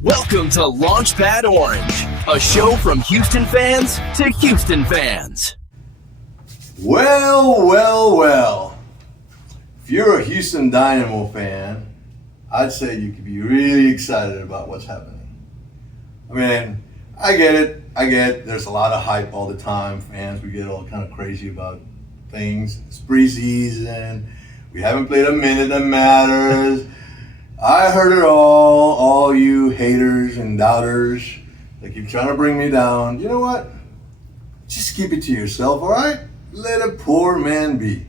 Welcome to Launchpad Orange, a show from Houston fans to Houston fans. Well. If you're a Houston Dynamo fan, I'd say you could be really excited about what's happening. I mean, I get it. There's a lot of hype all the time. Fans, we get all kind of crazy about things. It's preseason. We haven't played a minute that matters. I heard it all you haters and doubters that keep trying to bring me down. You know what? Just keep it to yourself, all right? Let a poor man be.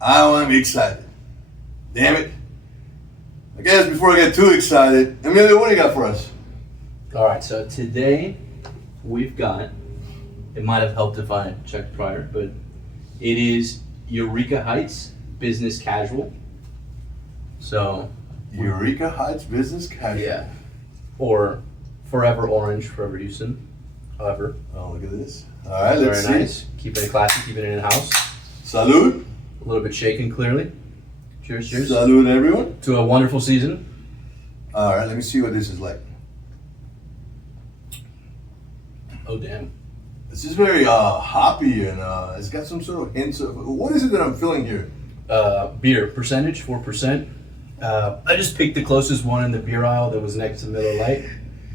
I want to be excited. Damn it. I guess before I get too excited, Emilio, what do you got for us? All right, so today we've got, it might have helped if I checked prior, but it is Eureka Heights Business Casual. So, Eureka Heights Business Casual. yeah, or Forever Orange, Forever Houston, however. Oh, look at this. All right, let's see. Very nice. Keeping it classy, keeping it in-house. Salud. A little bit shaken, clearly. Cheers. Salud, everyone. To a wonderful season. All right, let me see what this is like. Oh, damn. This is very hoppy and it's got some sort of hints of, what is it that I'm feeling here? Beer, percentage, 4%. I just picked the closest one in the beer aisle that was next to Miller Lite.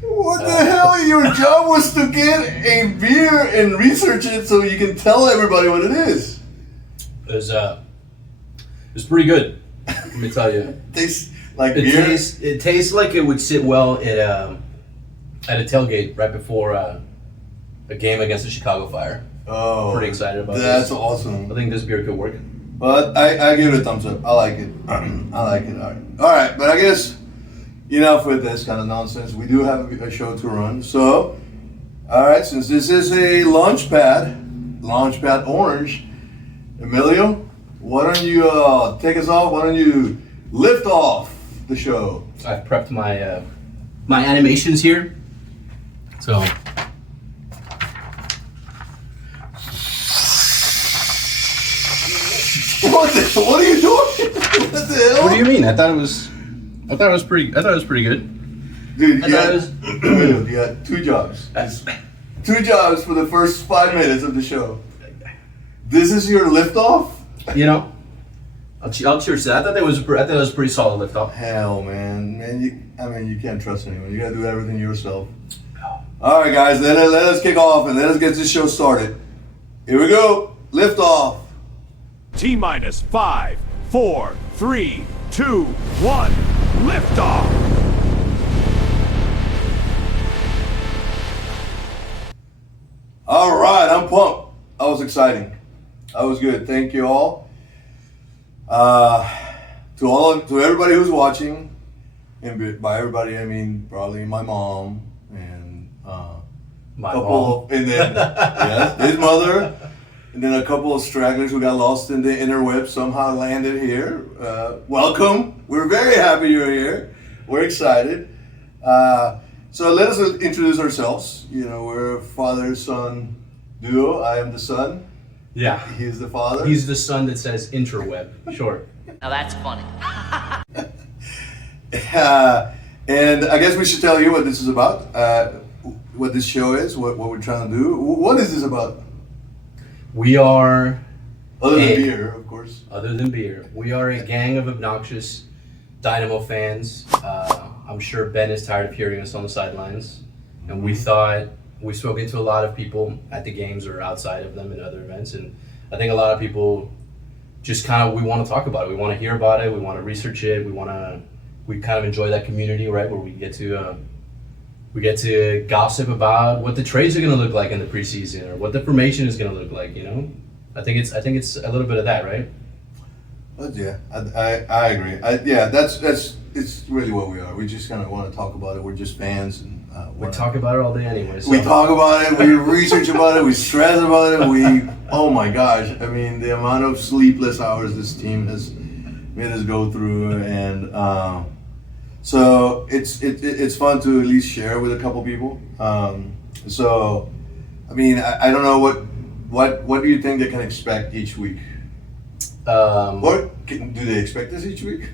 What the hell? Your job was to get a beer and research it so you can tell everybody what it is. It was pretty good, let me tell you. Tastes like It beer? tastes like it would sit well at a tailgate right before a game against the Chicago Fire. Oh, Pretty excited about that's this. awesome. I think this beer could work. But I give it a thumbs up. I like it. I like it. All right, but I guess enough with this kind of nonsense. We do have a show to run. So, all right, since this is a Launchpad Orange, Emilio, why don't you take us off? Why don't you lift off the show? I've prepped my my animations here. So What are you doing? What the hell? what do you mean? I thought it was pretty good. Dude, I you thought you had two jobs. Two jobs for the first 5 minutes of the show. This is your liftoff? You know, I'll cheers to that. I thought that was a pretty solid lift off. Hell, man, you can't trust anyone. You gotta do everything yourself. All right, guys, let us kick off and let us get this show started. Here we go. Lift off. T-minus 5, 4, 3, 2, 1, liftoff. All right, I'm pumped. That was exciting. That was good. Thank you all. To everybody who's watching, and by everybody I mean probably my mom and My couple, and then yes, his mother, and then a couple of stragglers who got lost in the interweb somehow landed here. Welcome. We're very happy you're here. We're excited. So let us introduce ourselves. You know, we're a father-son duo. I am the son. Yeah. He's the father. He's the son that says interweb. Sure. Now that's funny. And I guess we should tell you what this is about. What this show is. What we're trying to do. What is this about? We are, Other than beer, of course. other than beer, we are a gang of obnoxious Dynamo fans. I'm sure Ben is tired of hearing us on the sidelines. And we thought, we've spoken to a lot of people at the games or outside of them in other events. And I think a lot of people just we want to talk about it. We want to hear about it. We want to research it. We kind of enjoy that community, right? Where we get to gossip about what the trades are going to look like in the preseason or what the formation is going to look like, you know? I think it's a little bit of that, right? But yeah, I agree. It's really what we are. We just kind of want to talk about it. We're just fans, and We talk about it all day anyway. So. we talk about it. We research about it. We stress about it. Oh my gosh! I mean, the amount of sleepless hours this team has made us go through, and so it's fun to at least share with a couple people. So, I mean, I don't know what do you think they can expect each week? Do they expect this each week?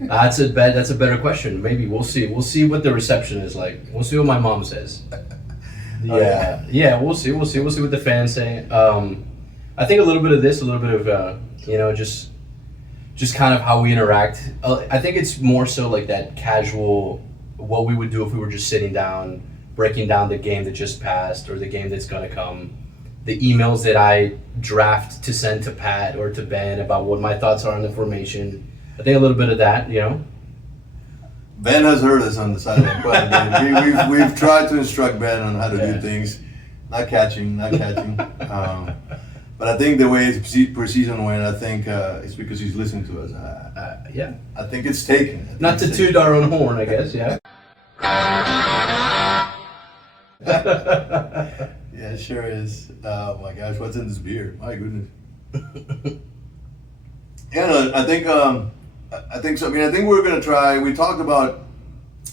That's a better question. Maybe we'll see. We'll see what the reception is like. We'll see what my mom says. Yeah. We'll see. We'll see what the fans say. I think a little bit of this, a little bit of just kind of how we interact. I think it's more so like that casual, what we would do if we were just sitting down, breaking down the game that just passed or the game that's gonna come. The emails that I draft to send to Pat or to Ben about what my thoughts are on the formation. I think a little bit of that, Ben has heard us on the sideline quite a bit. We've tried to instruct Ben on how to do things. Not catching. But I think the way preseason went, I think it's because he's listening to us. Yeah. I think it's taken. Not to toot our own horn, I guess, yeah. Yeah, it sure is. Oh my gosh, what's in this beer? My goodness. I think so. I mean, I think we're gonna try. We talked about,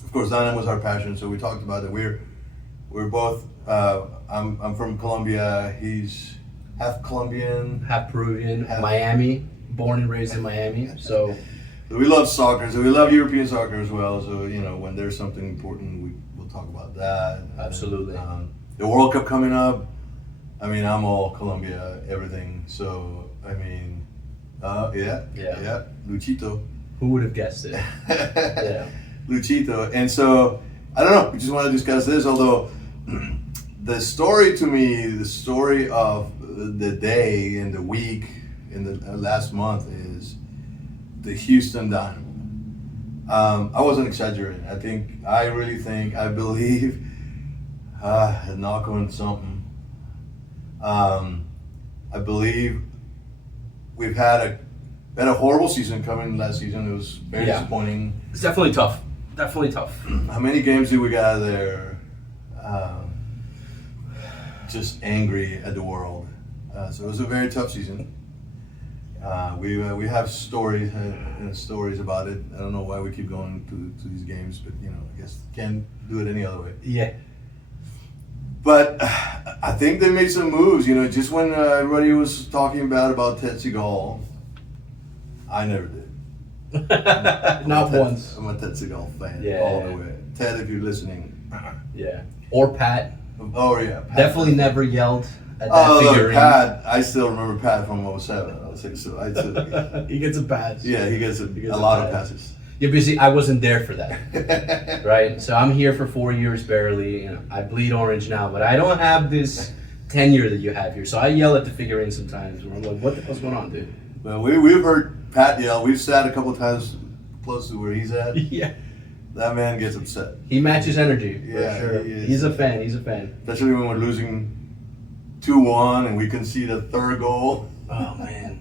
of course, Dynamo was our passion, so we talked about that. We're both. I'm from Colombia. He's half Colombian, half Peruvian, Miami, born and raised in Miami. So we love soccer. So we love European soccer as well. So when there's something important, we'll talk about that. Absolutely. The World Cup coming up. I mean, I'm all Colombia, everything. So I mean, yeah, Luchito. Who would have guessed it? Yeah, Luchito. And so I don't know. We just want to discuss this. Although the story to me, the story of the day and the week in the last month is the Houston Dynamo. I wasn't exaggerating. I believe. Knock on something. I believe we've had a horrible season coming last season. It was very disappointing. It's definitely tough. Definitely tough. How many games did we get out of there? Just angry at the world. So it was a very tough season. We have stories and stories about it. I don't know why we keep going to these games, but I guess can't do it any other way. Yeah. But I think they made some moves. Just when everybody was talking about Ted Seagal, I never did. Not once. I'm a Ted Seagal fan all the way. Ted, if you're listening. Yeah. Or Pat. Oh yeah. Pat. Definitely never yelled at that figurine. Pat. I still remember Pat from 07. I was like, so he gets a pass. Yeah, he gets a lot of passes. Yeah, but see, I wasn't there for that, right? So I'm here for 4 years barely. I bleed orange now, but I don't have this tenure that you have here. So I yell at the figurine sometimes. Where I'm like, what the hell's going on, dude? Well, we've heard Pat yell. We've sat a couple times close to where he's at. Yeah. That man gets upset. He matches energy, yeah, for sure. He's a fan. Especially when we're losing 2-1 and we concede a third goal. Oh man.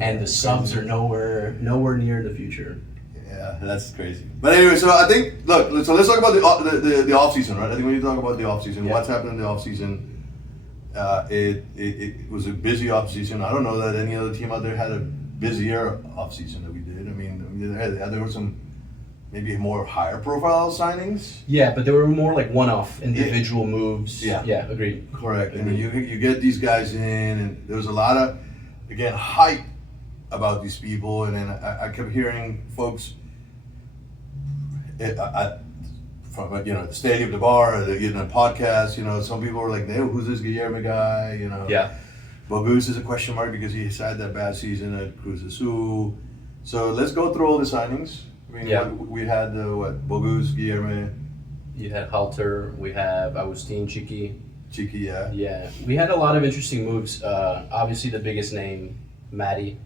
And the subs are nowhere near the future. Yeah, that's crazy. But anyway, so I think so let's talk about the off season, right? I think we need to talk about the off season. Yeah. What's happened in the off season? It was a busy off season. I don't know that any other team out there had a busier off season than we did. I mean, there were some maybe more higher profile signings. Yeah, but they were more like one-off individual moves. Yeah, agreed. Correct. I mean, you get these guys in, and there was a lot of hype about these people, and then I kept hearing folks from the stadium, the bar, in a podcast. Some people were like, "Hey, who's this Guillermo guy?" Yeah. Bogus is a question mark because he had that bad season at Cruz Azul. So let's go through all the signings. I mean, we had Bogus, Guillermo. You had Halter. We have Agustin Chiqui. Chiqui, yeah. Yeah, we had a lot of interesting moves. Obviously, the biggest name, Matty.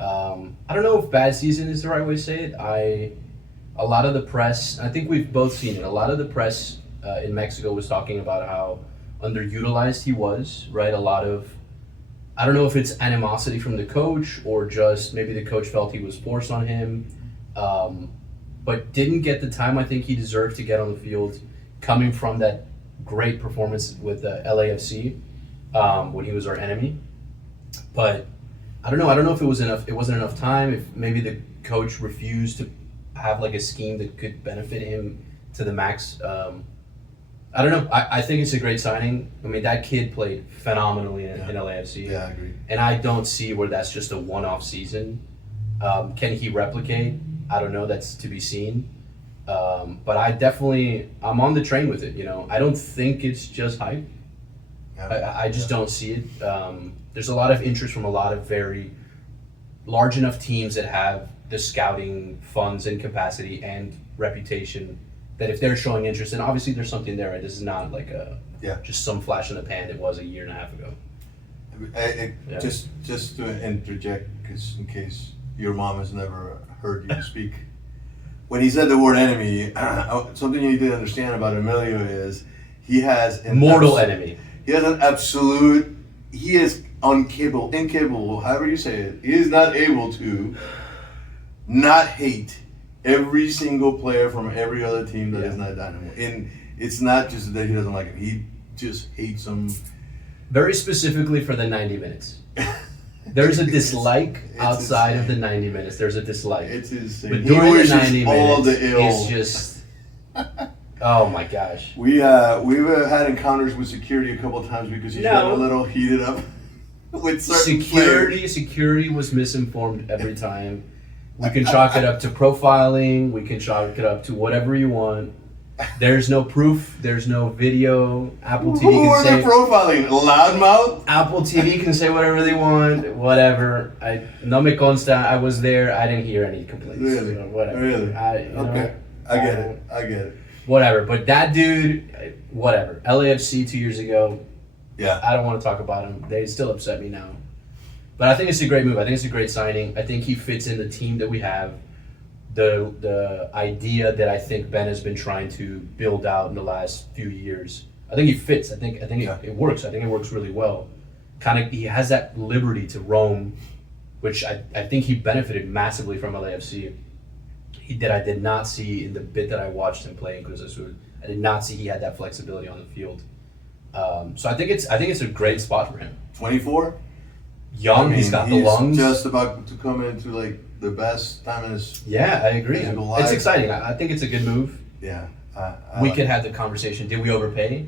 I don't know if bad season is the right way to say it. A lot of the press, I think we've both seen it, a lot of the press in Mexico was talking about how underutilized he was, right? I don't know if it's animosity from the coach or just maybe the coach felt he was forced on him, but didn't get the time I think he deserved to get on the field coming from that great performance with the LAFC when he was our enemy. But I don't know if it wasn't enough time, if maybe the coach refused to have like a scheme that could benefit him to the max. I I don't know. I think it's a great signing. I mean, that kid played phenomenally in LAFC. Yeah, I agree. And I don't see where that's just a one-off season. Can he replicate? I don't know. That's to be seen. But I'm on the train with it. You know, I don't think it's just hype. Yeah. I just don't see it. There's a lot of interest from a lot of very large enough teams that have the scouting funds and capacity and reputation that if they're showing interest, and obviously there's something there, right? This is not like just some flash in the pan. It was a year and a half ago. Just to interject, because in case your mom has never heard you speak, when he said the word enemy, something you need to understand about Emilio is he has an mortal enemy. He has an absolute. He is incapable, however you say it. He is not able to not hate every single player from every other team that is not Dynamo. And it's not just that he doesn't like him. He just hates them. Very specifically for the 90 minutes. There's a dislike outside of the 90 minutes. There's a dislike. It's insane. But during the 90 all minutes, the ill. it's just... Oh my gosh. We've had encounters with security a couple of times because he's got a little heated up with certain players. Security was misinformed every time. We can chalk it up to profiling. We can chalk it up to whatever you want. There's no proof. There's no video. Apple TV Who are they profiling? Loudmouth? Apple TV can say whatever they want. Whatever. No me consta. I was there. I didn't hear any complaints. Really? Whatever. Really? Okay. I get it. Whatever. But that dude, whatever. LAFC 2 years ago. Yeah. I don't want to talk about him. They still upset me now. But I think it's a great move. I think it's a great signing. I think he fits in the team that we have. The idea that I think Ben has been trying to build out in the last few years. I think he fits. I think it works. I think it works really well. Kind of, he has that liberty to roam, which I think he benefited massively from LAFC. I did not see in the bit that I watched him play in Cruz Azul. I did not see he had that flexibility on the field. So I think it's a great spot for him. 24. Young, he's got the lungs. He's just about to come into like the best time in his. Yeah, I agree. It's exciting. I think it's a good move. Yeah. We could have the conversation. Did we overpay?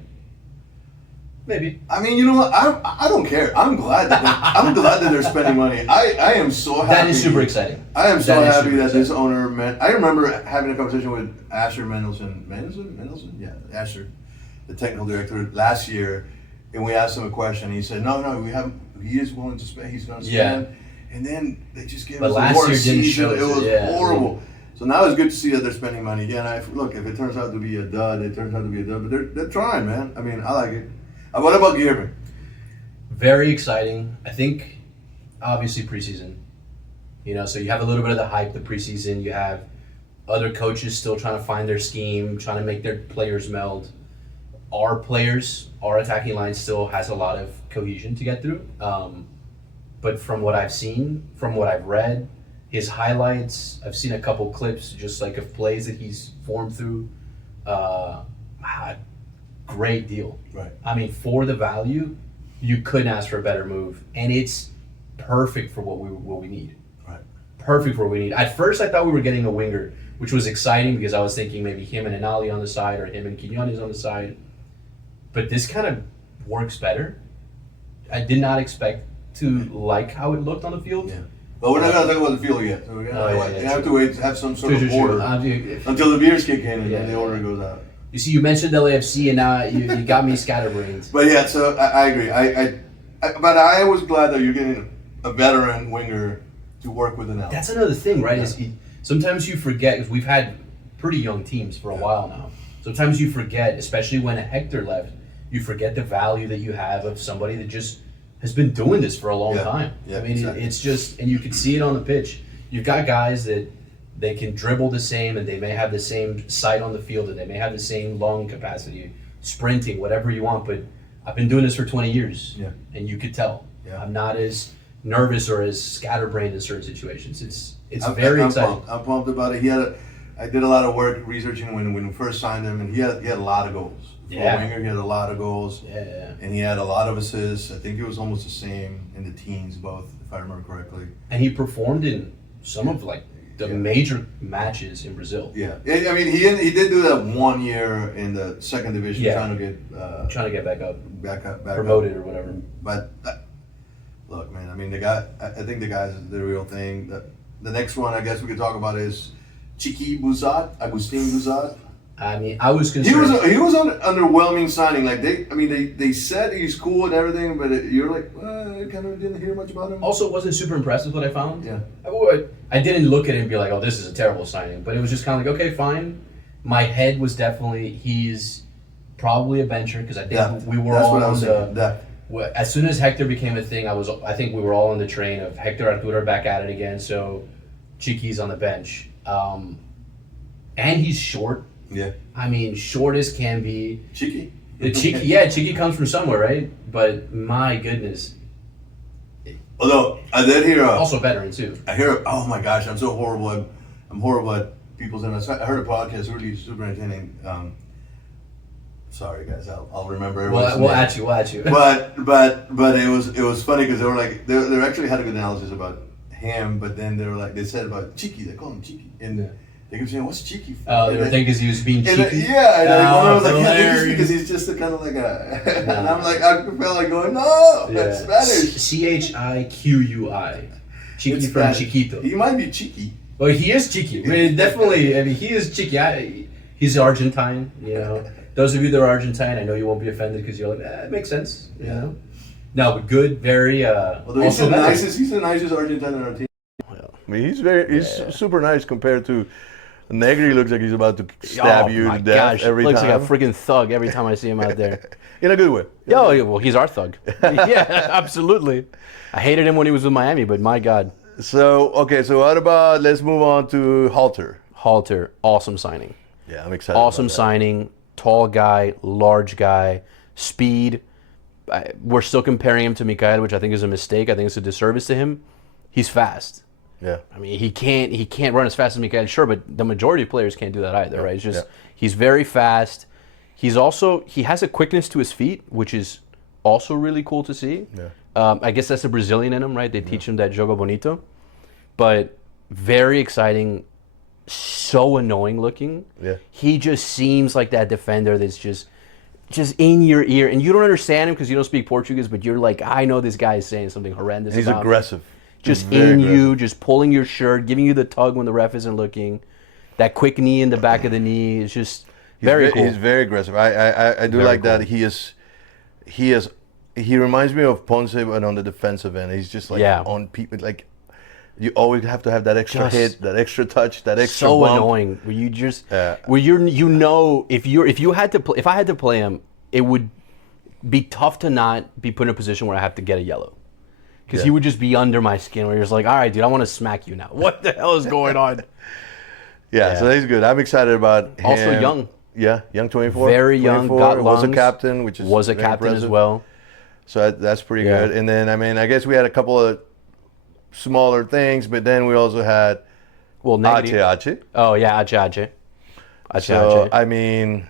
Maybe. I mean, you know what? I don't care. I'm glad that they're spending money. I am so happy. That is super exciting. I am so happy that this owner. I remember having a conversation with Asher Mendelson. Yeah, Asher, the technical director, last year, and we asked him a question. And he said, "No, we haven't. He is willing to spend. He's going to spend." Yeah. And then they just gave us the worst season. It was horrible. So now it's good to see that they're spending money again. Look, if it turns out to be a dud, it turns out to be a dud. But they're trying, man. I mean, I like it. What about Guillermo? Very exciting. I think, obviously, preseason. You know, so you have a little bit of the hype, the preseason. You have other coaches still trying to find their scheme, trying to make their players meld. Our attacking line still has a lot of cohesion to get through. But from what I've seen, from what I've read, his highlights, I've seen a couple clips just like of plays that he's formed through. Great deal. Right. I mean, for the value, you couldn't ask for a better move. And it's perfect for what we need. Right. Perfect for what we need. At first, I thought we were getting a winger, which was exciting because I was thinking maybe him and Anali on the side or him and Quinones on the side. But this kind of works better. I did not expect to like how it looked on the field. Yeah. But we're not going to talk about the field yet. So we're gonna have to wait to have some sort of order until the beers kick in and then the order goes out. You see, you mentioned LAFC and now you got me scatterbrained. But yeah, so I agree. But I was glad that you're getting a veteran winger to work with an. That's another thing, right? Yeah. Sometimes you forget, because we've had pretty young teams for a while now. Sometimes you forget, especially when Hector left, you forget the value that you have of somebody that just has been doing this for a long time. Yeah, I mean, exactly. It's just, and you can see it on the pitch. You've got guys that they can dribble the same, and they may have the same sight on the field, and they may have the same lung capacity, sprinting, whatever you want. But I've been doing this for 20 years, and you could tell. Yeah. I'm not as nervous or as scatterbrained in certain situations. It's very exciting. I'm pumped about it. I did a lot of work researching when we first signed him, and he had a lot of goals. Winger, he had a lot of goals. Yeah. And he had a lot of assists. I think it was almost the same in the teens, both, if I remember correctly. And he performed in some of the major matches in Brazil. Yeah, I mean he did do that 1 year in the second division, trying to get back up, back promoted up. or whatever. But look, man, I mean the guy. I think the guy's the real thing. The next one I guess we could talk about is Chiqui Buzat, Agustin Buzat. I mean, I was concerned. He was an underwhelming signing. Like they said he's cool and everything, but you're like, I kind of didn't hear much about him. Also, wasn't super impressed with what I found. Yeah. I didn't look at it and be like, oh, this is a terrible signing. But it was just kind of like, okay, fine. My head was definitely, he's probably a bencher because I think we were all on the. As soon as Hector became a thing, I think we were all on the train of Hector Arturo back at it again. So Chiqui's on the bench, and he's short. Yeah. I mean, short as can be. Chiqui. Chiqui comes from somewhere, right? But my goodness. Although I did hear also a veteran too. I hear, oh my gosh, I'm so horrible. I'm horrible at people's. I heard a podcast really super entertaining. Sorry guys, I'll remember. We'll at you. But it was funny because they were like they actually had a good analysis about him, but then they said about Chiqui. They call him Chiqui and. They kept saying, "What's Chiqui for?" Oh, they were thinking he was being cheeky. And I was like, "Yeah, this is because he's just a kind of like a." And I'm like, I felt like going, "No, that's Spanish." Chiqui. Cheeky from Chiquito. He might be cheeky. Well, he is cheeky. I mean, definitely. I mean, he is cheeky. He's Argentine. You know, those of you that are Argentine, I know you won't be offended because you're like, it makes sense. You know. No, but good, very. Although he's the nicest Argentine on our team. I mean, he's super nice compared to. Negri looks like he's about to stab you to death every time. Looks like a freaking thug every time I see him out there. In a good way. Well, he's our thug. Yeah, absolutely. I hated him when he was with Miami, but my God. So what about, let's move on to Halter. Halter, awesome signing. Yeah, I'm excited. Awesome signing, tall guy, large guy, speed. We're still comparing him to Mikael, which I think is a mistake. I think it's a disservice to him. He's fast. Yeah, I mean he can't run as fast as Mikael, sure, but the majority of players can't do that either, right? It's just he's very fast. He has a quickness to his feet, which is also really cool to see. Yeah. I guess that's the Brazilian in him, right? They teach him that jogo bonito, but very exciting. So annoying looking. Yeah, he just seems like that defender that's just in your ear, and you don't understand him because you don't speak Portuguese, but you're like, I know this guy is saying something horrendous. He's aggressive. Just in you, just pulling your shirt, giving you the tug when the ref isn't looking. That quick knee in the back of the knee is just very cool. He's very aggressive. I do very like cool. That he reminds me of Ponce, but on the defensive end. He's just like on people. Like you always have to have that extra hit, that extra touch, that extra. So bump. annoying. Where you just if I had to play him, it would be tough to not be put in a position where I have to get a yellow. Because he would just be under my skin where you're just like, all right, dude, I want to smack you now. What the hell is going on? So he's good. I'm excited about him. Also young. Yeah, young 24. Very young, got lungs. Was a captain, which is was a captain impressive. as well. So that's pretty good. And then, I mean, I guess we had a couple of smaller things, but then we also had Ache. Oh, yeah, Ache. So, I mean,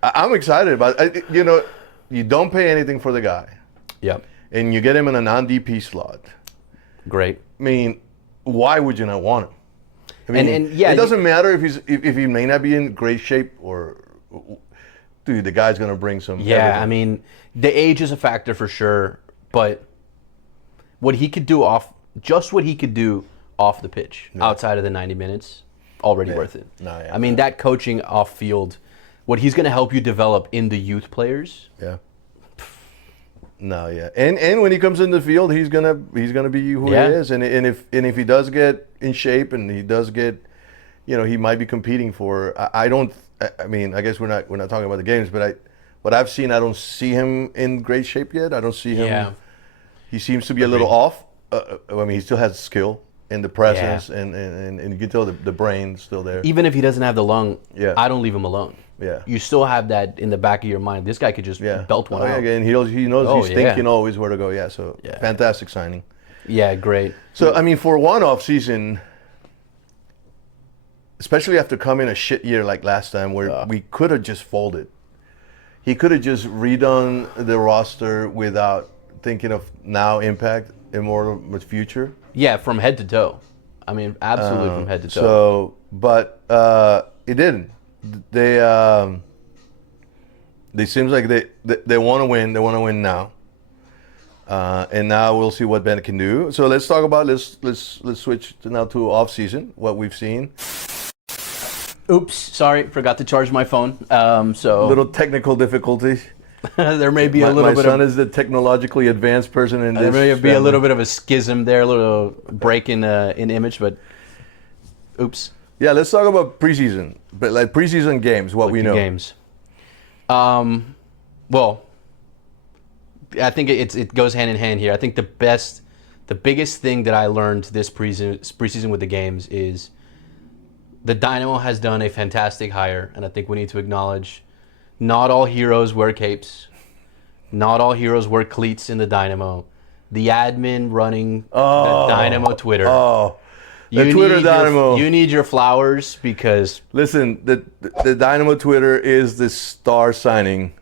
I'm excited about it. You don't pay anything for the guy. Yep. And you get him in a non-DP slot. Great. I mean, why would you not want him? I mean, it doesn't matter if he may not be in great shape or, dude, the guy's gonna bring some. Yeah, everything. I mean, the age is a factor for sure, but what he could do off the pitch, outside of the 90 minutes, already worth it. I mean, that coaching off field, what he's gonna help you develop in the youth players. Yeah. No, yeah, and when he comes in the field, he's gonna be who he is, and if he does get in shape and he does get, he might be competing for. I mean, I guess we're not talking about the games, but what I've seen, I don't see him in great shape yet. I don't see him. Yeah. He seems to be a little off. I mean, he still has skill and the presence, and you can tell the brain's still there. Even if he doesn't have the lung, I don't leave him alone. Yeah, you still have that in the back of your mind. This guy could just belt one out. And he knows he's thinking always where to go. Yeah, so fantastic signing. Yeah, great. So I mean, for one off season, especially after coming a shit year like last time, where we could have just folded. He could have just redone the roster without thinking of now impact and more with future. Yeah, from head to toe. I mean, absolutely from head to toe. So, but it didn't. They seems like they want to win. They want to win now. And now we'll see what Ben can do. So let's talk about let's switch now to off season. What we've seen. Oops, sorry, forgot to charge my phone. So Little technical difficulties. there may be a little my bit son of is the technologically advanced person in this. there may be a family. little bit of a schism there, a little break in image, but oops. Yeah, let's talk about preseason. But like preseason games, what we know. Games. Well, I think it goes hand in hand here. I think the biggest thing that I learned this preseason with the games is the Dynamo has done a fantastic hire, and I think we need to acknowledge not all heroes wear capes. Not all heroes wear cleats in the Dynamo. The admin running the Dynamo Twitter. Oh, the Twitter Dynamo. You need your flowers because... Listen, the Dynamo Twitter is the star signing.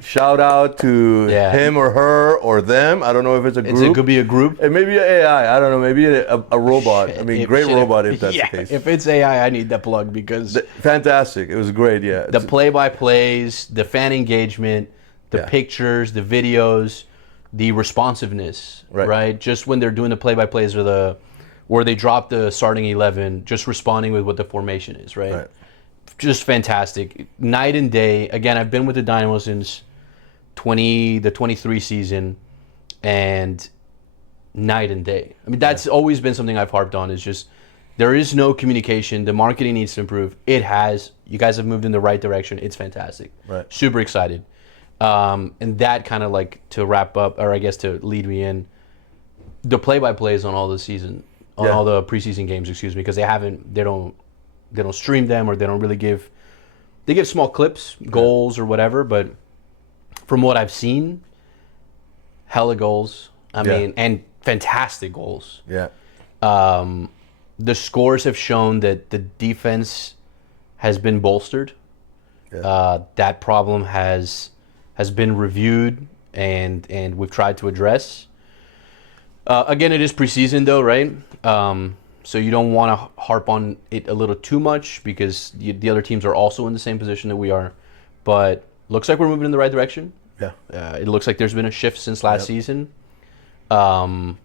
Shout out to him or her or them. I don't know if it's a group. It could be a group. It may be an AI. I don't know. Maybe a robot. I mean, great robot if that's the case. If it's AI, I need that plug because... Fantastic. It was great, yeah. The play-by-plays, the fan engagement, the pictures, the videos, the responsiveness, right? Just when they're doing the play-by-plays or where they drop the starting 11, just responding with what the formation is, right? Just fantastic. Night and day. Again, I've been with the Dynamo since the 23 season, and night and day. I mean, that's always been something I've harped on, is just there is no communication. The marketing needs to improve. It has. You guys have moved in the right direction. It's fantastic. Right. Super excited. And that kind of like to wrap up, or I guess to lead me in, the play-by-plays on all the season, on all the preseason games, excuse me, because they don't stream them, or they don't really give small clips, goals or whatever, but from what I've seen, hella goals. I mean, and fantastic goals. Yeah. The scores have shown that the defense has been bolstered. Yeah. That problem has been reviewed and we've tried to address. Again, it is preseason though, right? So you don't want to harp on it a little too much because the other teams are also in the same position that we are. But looks like we're moving in the right direction. Yeah. It looks like there's been a shift since last season. The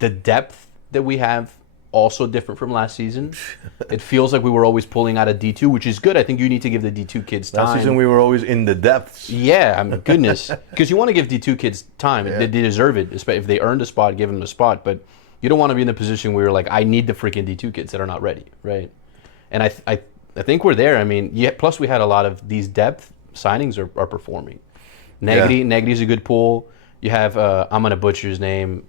depth that we have also different from last season. It feels like we were always pulling out a D2, which is good. I think you need to give the D2 kids time. Last season we were always in the depths. Yeah, I mean, goodness. Because you want to give D2 kids time. They deserve it. If they earned a spot, give them a spot. But you don't want to be in the position where you're like, I need the freaking D2 kids that are not ready, right? And I think we're there. I mean, plus we had a lot of these depth signings are performing. Negri's a good pull. You have, I'm going to butcher his name,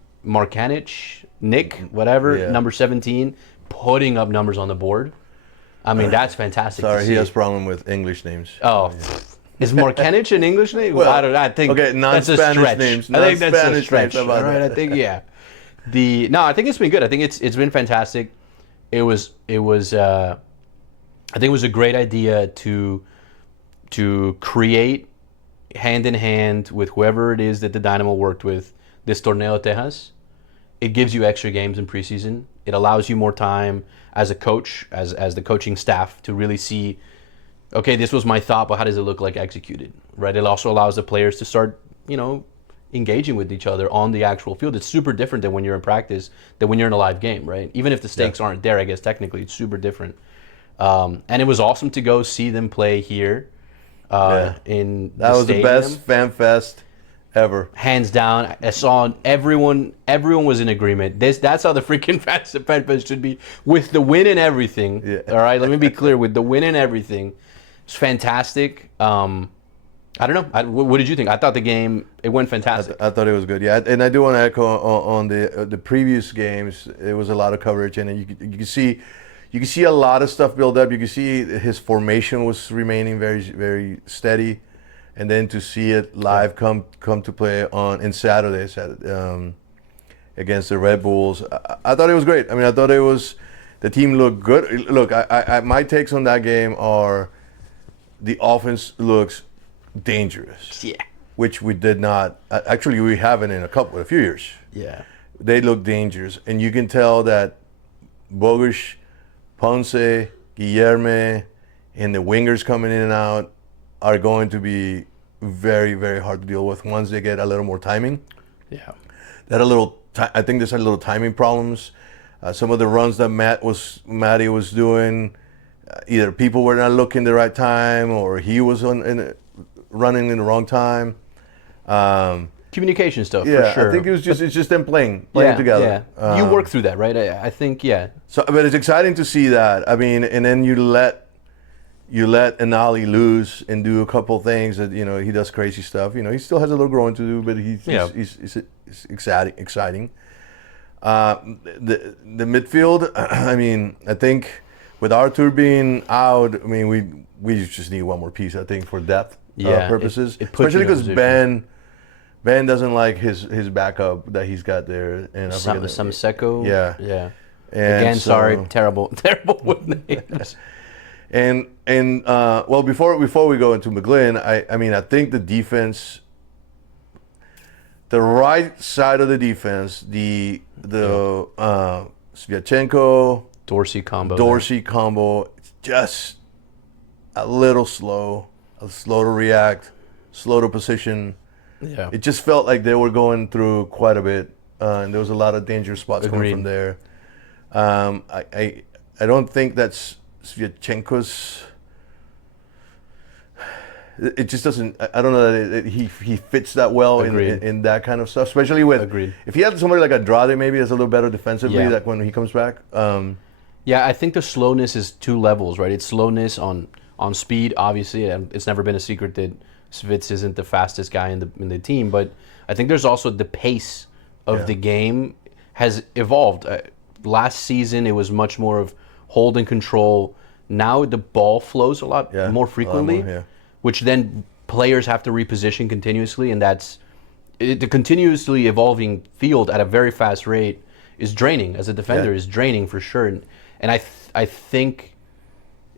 Nick, whatever, number 17, putting up numbers on the board. I mean, that's fantastic. Sorry, he has problem with English names. Oh, is Markanich an English name? Well, I think that's a stretch. Names, I think that's a stretch. All right, I think I think it's been good. I think it's been fantastic. I think it was a great idea to create hand in hand with whoever it is that the Dynamo worked with this Torneo Tejas. It gives you extra games in preseason. It allows you more time as a coach, as the coaching staff, to really see, okay, this was my thought, but how does it look like executed, right? It also allows the players to start, engaging with each other on the actual field. It's super different than when you're in practice, than when you're in a live game, right? Even if the stakes aren't there, I guess technically it's super different. And it was awesome to go see them play here in the was stadium. The best fan fest ever. Hands down. I saw everyone was in agreement. That's how the freaking fan fest should be, with the win and everything. Yeah. All right, let me be clear, with the win and everything. It's fantastic. I don't know. What did you think? I thought the game, it went fantastic. I thought it was good, yeah. And I do want to echo on the previous games. There was a lot of coverage, and you can see a lot of stuff build up. You can see his formation was remaining very, very steady, and then to see it live come to play in Saturday against the Red Bulls, I thought it was great. I mean, I thought the team looked good. Look, my takes on that game are the offense looks dangerous. Yeah. Which we did not. Actually, we haven't in a few years. Yeah. they look dangerous, and you can tell that Bogusz, Ponce, Guilherme, and the wingers coming in and out are going to be very, very hard to deal with once they get a little more timing. Yeah. I think there's a little timing problems. Some of the runs that Matty was doing, either people were not looking the right time or he was running in the wrong time. Communication stuff, Yeah, for sure. I think it's just them playing together. Yeah. You work through that, right? I think, yeah. So, but it's exciting to see that. I mean, and then you let Anali loose and do a couple things that he does crazy stuff. He still has a little growing to do, but he's exciting. The midfield. I mean, I think with Arthur being out, I mean we just need one more piece. I think for depth purposes, it puts especially you in a because position. Ben doesn't like his backup that he's got there. And Some Seco. Yeah. And Again, sorry, terrible with names. And well, before we go into McGlynn, I think the defense, the right side of the defense, the Sviatchenko Dorsey combo. it's just a little slow to react, slow to position. Yeah. It just felt like they were going through quite a bit, and there was a lot of dangerous spots coming from there. I don't think that's Sviatchenko's. It just doesn't. I don't know that he fits that well in that kind of stuff, especially with. Agreed. If he had somebody like Andrade, maybe that's a little better defensively. Yeah. Like when he comes back. Yeah, I think the slowness is two levels, right? It's slowness on speed, obviously, and it's never been a secret that Svitz isn't the fastest guy in the team, but I think there's also the pace of the game has evolved. Last season, it was much more of hold and control. Now the ball flows a lot more frequently, which then players have to reposition continuously, and the continuously evolving field at a very fast rate is draining. As a defender, is draining for sure, and I think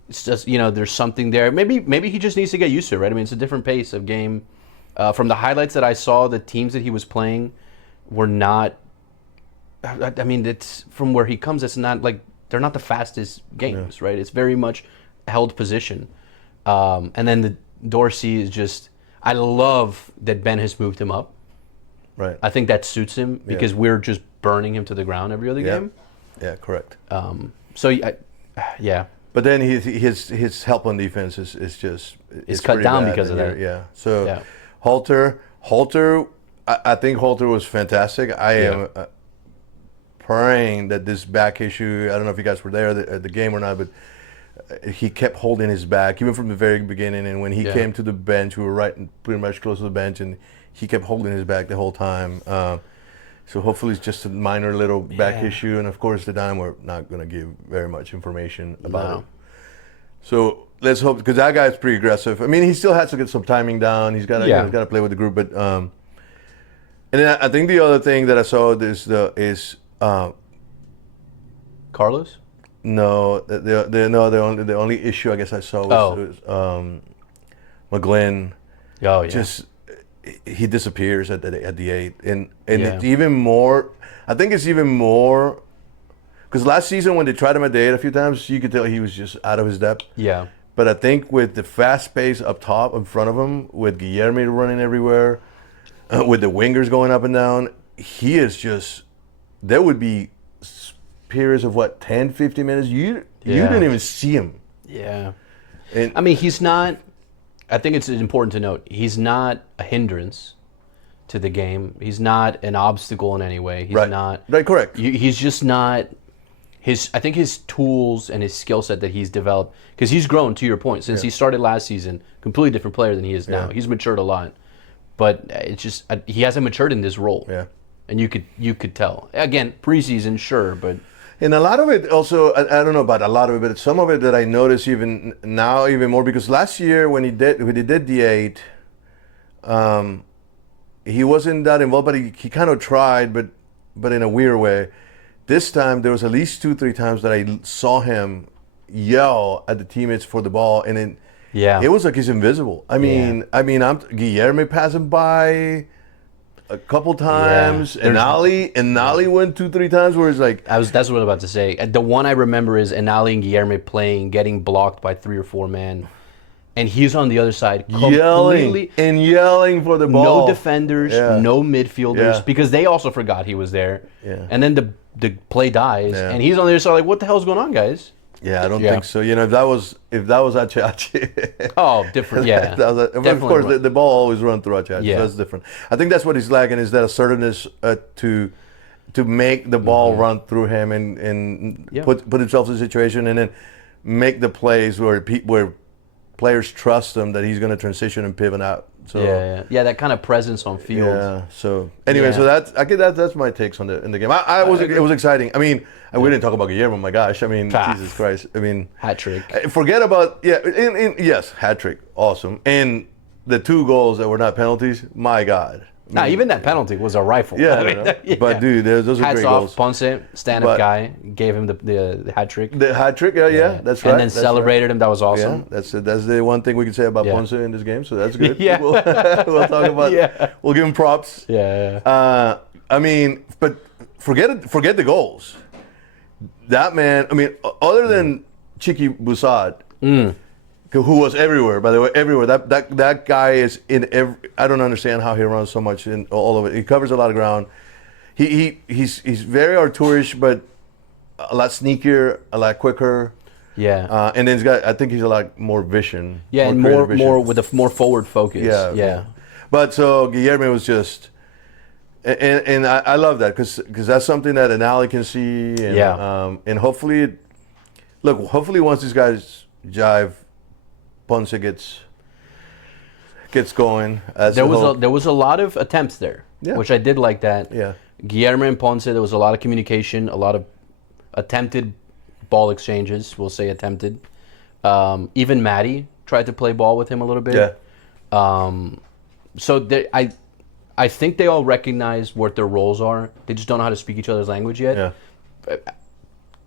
it's just there's something there. Maybe he just needs to get used to it, right? I mean, it's a different pace of game. From the highlights that I saw, the teams that he was playing were not. I mean, it's from where he comes. It's not like they're not the fastest games, right? It's very much held position. And then the Dorsey is just. I love that Ben has moved him up. Right. I think that suits him because we're just burning him to the ground every other game. Yeah, correct. Yeah. But then his help on defense is just it's cut down because of that. Yeah. So Halter, I think Halter was fantastic. I am praying that this back issue. I don't know if you guys were there at the game or not, but he kept holding his back even from the very beginning. And when he came to the bench, we were right pretty much close to the bench, and he kept holding his back the whole time. So hopefully it's just a minor little back issue, and of course the Dynamo are not going to give very much information about it. So let's hope, because that guy's pretty aggressive. I mean, he still has to get some timing down. He's got to play with the group, but and then I think the other thing that I saw is Carlos. No, the only issue I guess I saw was McGlynn. Oh yeah. Just he disappears at the 8, and it's even more. I think it's even more because last season when they tried him at the 8 a few times, you could tell he was just out of his depth. Yeah. But I think with the fast pace up top in front of him, with Guilherme running everywhere, with the wingers going up and down, he is just. There would be periods of 10, 15 minutes. You didn't even see him. Yeah. And I mean, he's not. I think it's important to note he's not a hindrance to the game. He's not an obstacle in any way. He's not. Right, correct. He's just not. I think his tools and his skill set that he's developed, because he's grown, to your point, since he started last season, completely different player than he is now. He's matured a lot, but it's just he hasn't matured in this role. Yeah. And you could tell. Again, preseason, sure, but. And a lot of it also, I don't know about a lot of it, but some of it that I notice even now even more, because last year when he did the 8, he wasn't that involved, but he kind of tried, but in a weird way. This time there was at least 2-3 times that I saw him yell at the teammates for the ball, and it was like he's invisible. I mean, I'm Guilherme passing by. a couple times. Yeah. And Ali went 2-3 times where it's like That's what I was about to say. The one I remember is Enali and Guilherme playing, getting blocked by 3 or 4 men, and he's on the other side completely yelling for the ball. no defenders, no midfielders, because they also forgot he was there. Yeah. And then the play dies, and he's on the other side like, what the hell's going on, guys? Yeah, I don't think so. You know, if that was Ache. Oh, different. Yeah, of course, the ball always run through Ache. Yeah. So that's different. I think that's what he's lacking is that assertiveness to make the ball run through him and put himself in a situation and then make the plays where players trust him that he's going to transition and pivot out. So yeah, that kind of presence on field. Yeah. So anyway, so that's my takes on in the game. It was exciting. I mean, we didn't talk about Guillermo. My gosh. I mean, Jesus Christ. I mean, hat trick. Forget about yes, hat trick, awesome, and the 2 goals that were not penalties. My God. Even that penalty was a rifle. Yeah, but dude, those are hats great off, goals. Ponce, stand-up guy, gave him the hat trick. The hat trick, yeah, that's right. And then celebrated him. That was awesome. Yeah, that's the one thing we can say about Ponce in this game. So that's good. Yeah. We'll talk about. We'll give him props. Yeah. I mean, but forget the goals. That man. I mean, other than Chiqui Bussard. Who was everywhere, by the way, everywhere. That guy is in every. I don't understand how he runs so much in all of it. He covers a lot of ground. He's very Arturish, but a lot sneakier, a lot quicker. Yeah. And then I think he's a lot more vision. Yeah, and more with a more forward focus. Yeah. But so Guillermo was just, and I love that because that's something that an alley can see. And, and hopefully once these guys jive, Ponce gets going. There was a lot of attempts there, which I did like that. Yeah. Guillermo and Ponce, there was a lot of communication, a lot of attempted ball exchanges. We'll say attempted. Even Maddie tried to play ball with him a little bit. Yeah. So I think they all recognize what their roles are. They just don't know how to speak each other's language yet. Yeah.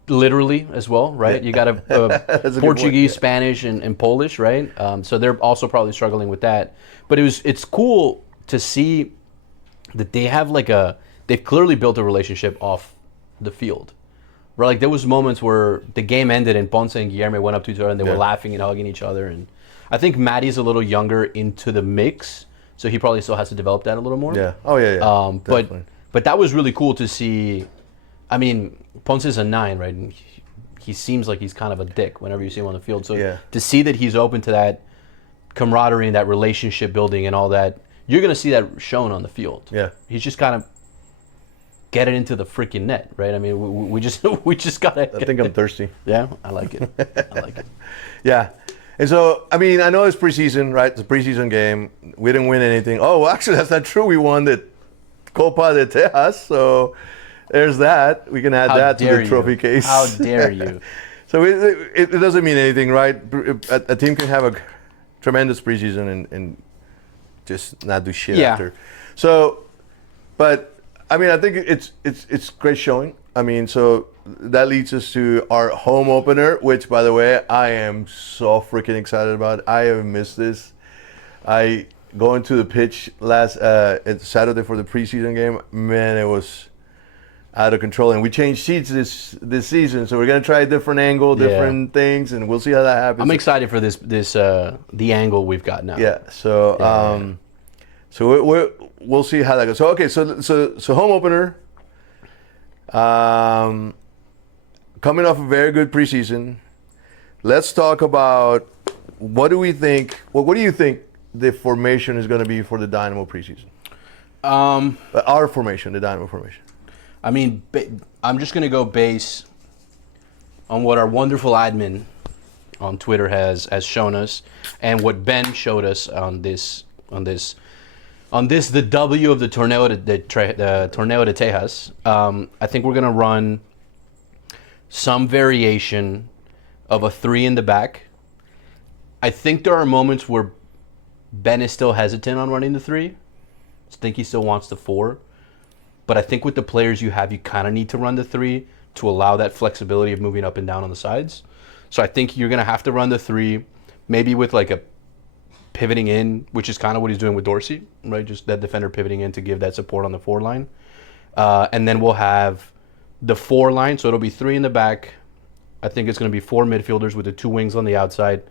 Literally as well, right? You got a Portuguese, Spanish, and Polish, right? So they're also probably struggling with that. But it's cool to see that they have they've clearly built a relationship off the field, right? Like there was moments where the game ended and Ponce and Guillermo went up to each other and they were laughing and hugging each other. And I think Maddie's a little younger into the mix, so he probably still has to develop that a little more. Yeah. Oh yeah. But that was really cool to see. I mean, Ponce is a 9, right? And he seems like he's kind of a dick whenever you see him on the field. So to see that he's open to that camaraderie and that relationship building and all that, you're going to see that shown on the field. Yeah. He's just kind of get it into the freaking net, right? I mean, we just got to. I think I'm thirsty. Yeah, I like it. Yeah. And so, I mean, I know it's preseason, right? It's a preseason game. We didn't win anything. Oh, well, actually, that's not true. We won the Copa de Tejas, so there's that. We can add that to the trophy case. How dare you? So it doesn't mean anything, right? A team can have a tremendous preseason and just not do shit after. So, but I mean, I think it's great showing. I mean, so that leads us to our home opener, which, by the way, I am so freaking excited about. I have missed this. I going to the pitch last Saturday for the preseason game. Man, it was out of control, and we changed seats this season, so we're gonna try a different angle, different things, and we'll see how that happens. I'm excited for this the angle we've got now. Yeah. So so we'll see how that goes. So okay, so home opener. Coming off a very good preseason, let's talk about what do we think? What do you think the formation is going to be for the Dynamo preseason? Our formation, the Dynamo formation. I mean, I'm just going to go base on what our wonderful admin on Twitter has shown us, and what Ben showed us on this the W of the Torneo de Tejas. I think we're going to run some variation of a 3 in the back. I think there are moments where Ben is still hesitant on running the 3. I think he still wants the 4. But I think with the players you have, you kind of need to run the 3 to allow that flexibility of moving up and down on the sides. So I think you're going to have to run the 3, maybe with like a pivoting in, which is kind of what he's doing with Dorsey, right? Just that defender pivoting in to give that support on the 4 line. And then we'll have the 4 line, so it'll be 3 in the back. I think it's going to be 4 midfielders with the 2 wings on the outside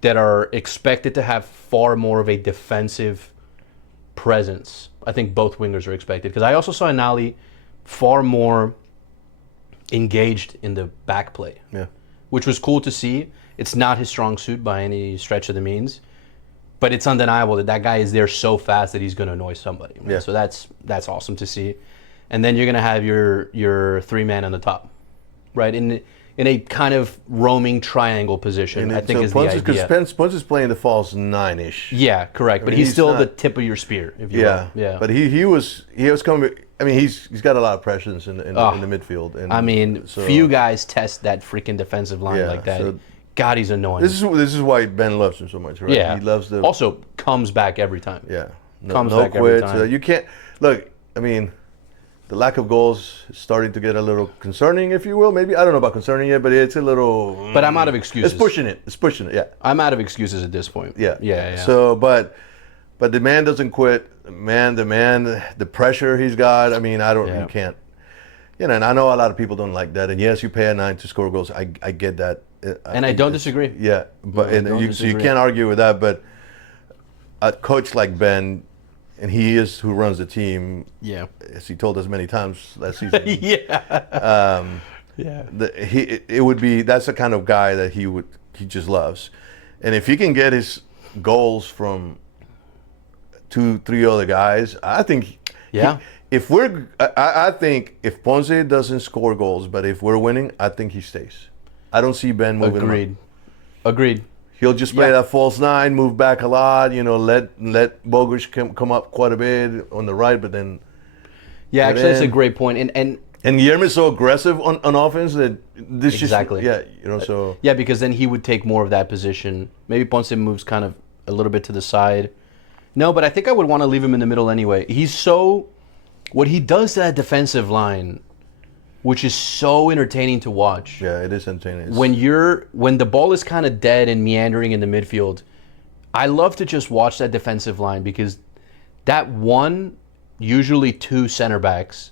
that are expected to have far more of a defensive presence. I think both wingers are expected, because I also saw Nali far more engaged in the back play, which was cool to see. It's not his strong suit by any stretch of the means, but it's undeniable that guy is there so fast that he's going to annoy somebody. Right? So that's awesome to see. And then you're going to have your 3-man on the top, right? In a kind of roaming triangle position, I think is the idea. Because Ponce is playing the false 9-ish. Yeah, correct. But he's still the tip of your spear, if you will. Yeah. But he was coming. I mean, he's got a lot of presence in the midfield. And I mean, few guys test that freaking defensive line like that. So God, he's annoying. This is why Ben loves him so much, right? Yeah. He loves the. Also, comes back every time. Yeah. Comes back every time. You can't look. I mean, the lack of goals is starting to get a little concerning, if you will. Maybe I don't know about concerning yet, but it's a little. But I'm out of excuses. It's pushing it. Yeah. I'm out of excuses at this point. Yeah. So, but the man doesn't quit. The pressure he's got. I mean, you can't. You know, and I know a lot of people don't like that. And yes, you pay a 9 to score goals. I get that. And I don't disagree. Yeah, but so you can't argue with that. But a coach like Ben, and he is who runs the team. Yeah, as he told us many times last season. It would be, that's the kind of guy that he just loves, and if he can get his goals from 2-3 other guys, I think. Yeah. I think if Ponce doesn't score goals, but if we're winning, I think he stays. I don't see Ben moving. Agreed. He'll just play that false 9, move back a lot. You know, let Bogusz come up quite a bit on the right, but then. Yeah, actually, that's a great point. And Guillermo's so aggressive on offense that this exactly. So. Yeah, because then he would take more of that position. Maybe Ponce moves kind of a little bit to the side. No, but I think I would want to leave him in the middle anyway. What he does to that defensive line, which is so entertaining to watch. Yeah, it is entertaining. When the ball is kind of dead and meandering in the midfield, I love to just watch that defensive line, because that one, usually 2 center backs,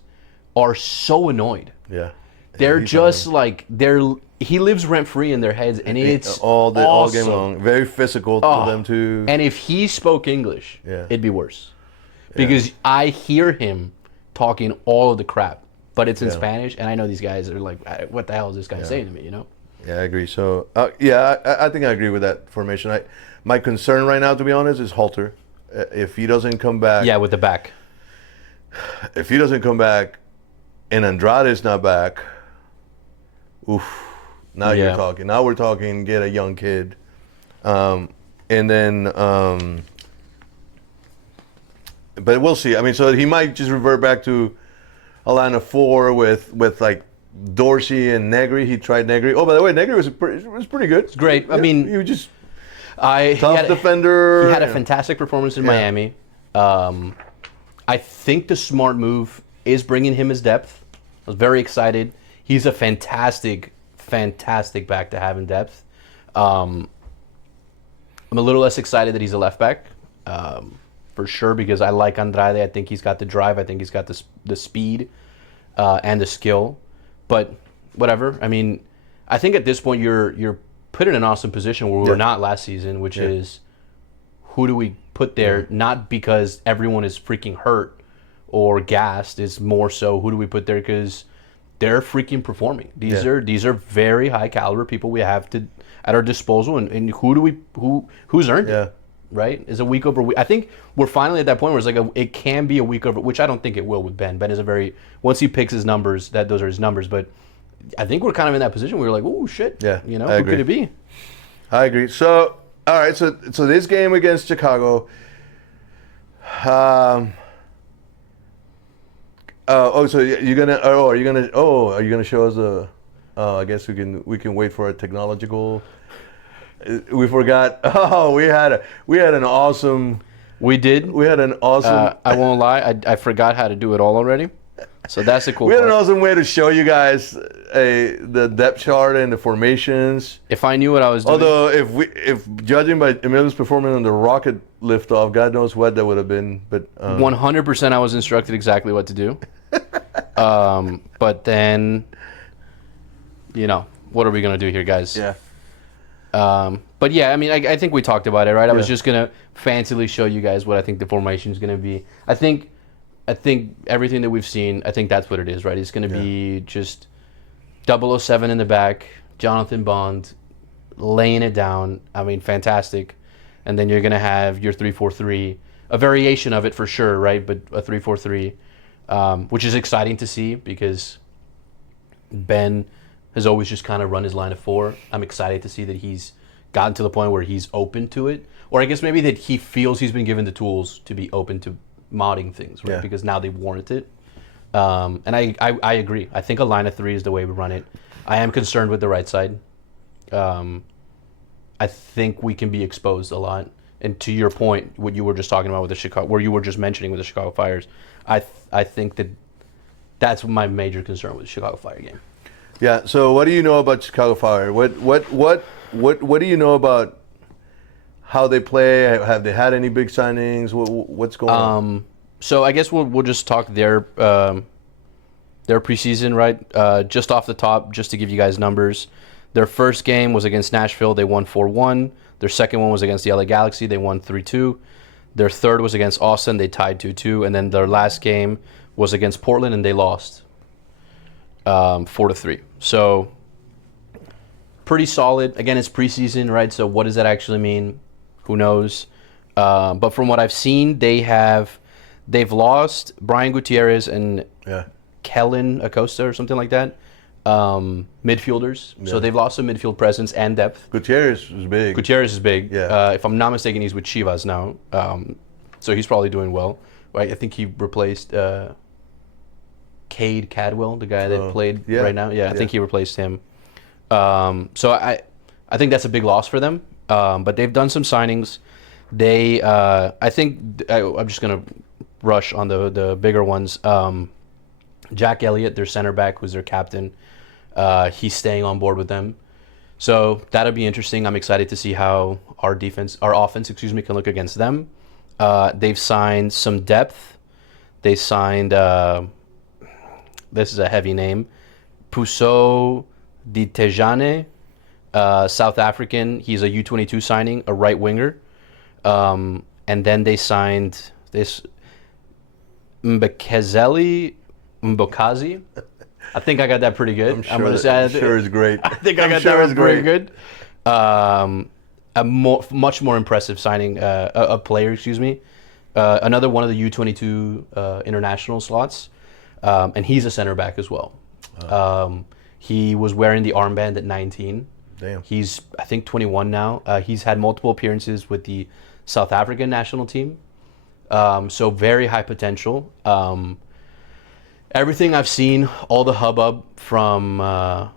are so annoyed. Yeah. They're just like he lives rent free in their heads, and it's all game long. Very physical for them too. And if he spoke English, it'd be worse, because I hear him talking all of the crap, but it's in Spanish, and I know these guys are like, what the hell is this guy saying to me, you know? Yeah, I agree. So, I think I agree with that formation. My concern right now, to be honest, is Halter. If he doesn't come back... Yeah, with the back. If he doesn't come back, and Andrade's not back, now you're talking. Now we're talking get a young kid. And then... but we'll see. I mean, so he might just revert back to a line of 4 with like Dorsey and Negri. He tried Negri. Oh, by the way, Negri was pretty good. It's great. I mean, he was just tough defender. He had a fantastic performance in Miami. I think the smart move is bringing him his depth. I was very excited. He's a fantastic back to have in depth. I'm a little less excited that he's a left back. For sure, because I like Andrade. I think he's got the drive. I think he's got the speed and the skill. But whatever. I mean, I think at this point you're put in an awesome position where we were not last season, which is who do we put there? Not because everyone is freaking hurt or gassed. It's more so who do we put there because they're freaking performing. These are very high caliber people we have at our disposal, and who's earned it? Right? Is a week over week. I think we're finally at that point where it's like it can be a week over, which I don't think it will with Ben. Ben is once he picks his numbers, those are his numbers. But I think we're kind of in that position where we're like, oh shit, who could it be? I agree. So all right, so this game against Chicago. Are you gonna show us a? I guess we can wait for a technological. We forgot. Oh, we had an awesome. We did. We had an awesome. I won't lie. I forgot how to do it all already. So that's the cool We had part. an awesome way to show you guys the depth chart and the formations. If I knew what I was doing. Although, if judging by Emilio's performance on the rocket liftoff, God knows what that would have been. But 100% I was instructed exactly what to do. But then, what are we going to do here, guys? yeah, But yeah, I mean, I think we talked about it, right? I was Yeah. just going to fancily show you guys what I think the formation is going to be. I think everything that we've seen, I think that's what it is, right? It's going to be just 007 in the back, Jonathan Bond laying it down. I mean, fantastic. And then you're going to have your 3-4-3, a variation of it for sure, right? But a 3-4-3, which is exciting to see because Ben has always just kind of run his line of 4. I'm excited to see that he's gotten to the point where he's open to it. Or I guess maybe that he feels he's been given the tools to be open to modding things, right? Yeah. Because now they warrant it. And I agree. I think a line of 3 is the way we run it. I am concerned with the right side. I think we can be exposed a lot. And to your point, what you were just talking about with the Chicago, where you were just mentioning with the Chicago Fires, I think that's my major concern with the Chicago Fire game. yeah. So, what do you know about Chicago Fire? What do you know about how they play? Have they had any big signings? What's going on? So I guess we'll just talk their preseason, right? Just off the top, just to give you guys numbers. Their first game was against Nashville. They won 4-1. Their second one was against the LA Galaxy. They won 3-2. Their third was against Austin. They tied 2-2. And then their last game was against Portland, and they lost 4-3. So pretty solid. Again, it's preseason, right? So what does that actually mean? Who knows? But from what I've seen, they've lost Brian Gutierrez and Yeah. Kellen Acosta or something like that. Midfielders. So they've lost some midfield presence and depth. Gutierrez was big. Gutierrez is big. Yeah. If I'm not mistaken, he's with Chivas now. So he's probably doing well. Right? I think he replaced Cade Cadwell, the guy that played yeah. right now. Yeah, I think Yeah. he replaced him. So I think that's a big loss for them. But they've done some signings. They, I think, I'm just going to rush on the bigger ones. Jack Elliott, their center back, who's their captain, he's staying on board with them. So that'll be interesting. I'm excited to see how our offense, can look against them. They've signed some depth. They signed, this is a heavy name, Puso Di Tejane, South African. He's a U22 signing, a right winger. And then they signed this Mbokazi. I think I got that pretty good. I'm sure it's great. I think I got that one pretty good. A much more impressive signing, a player, another one of the U22 international slots, and he's a center back as well. He was wearing the armband at 19. Damn. He's, I think, 21 now. He's had multiple appearances with the South African national team, so very high potential. Everything I've seen, all the hubbub from a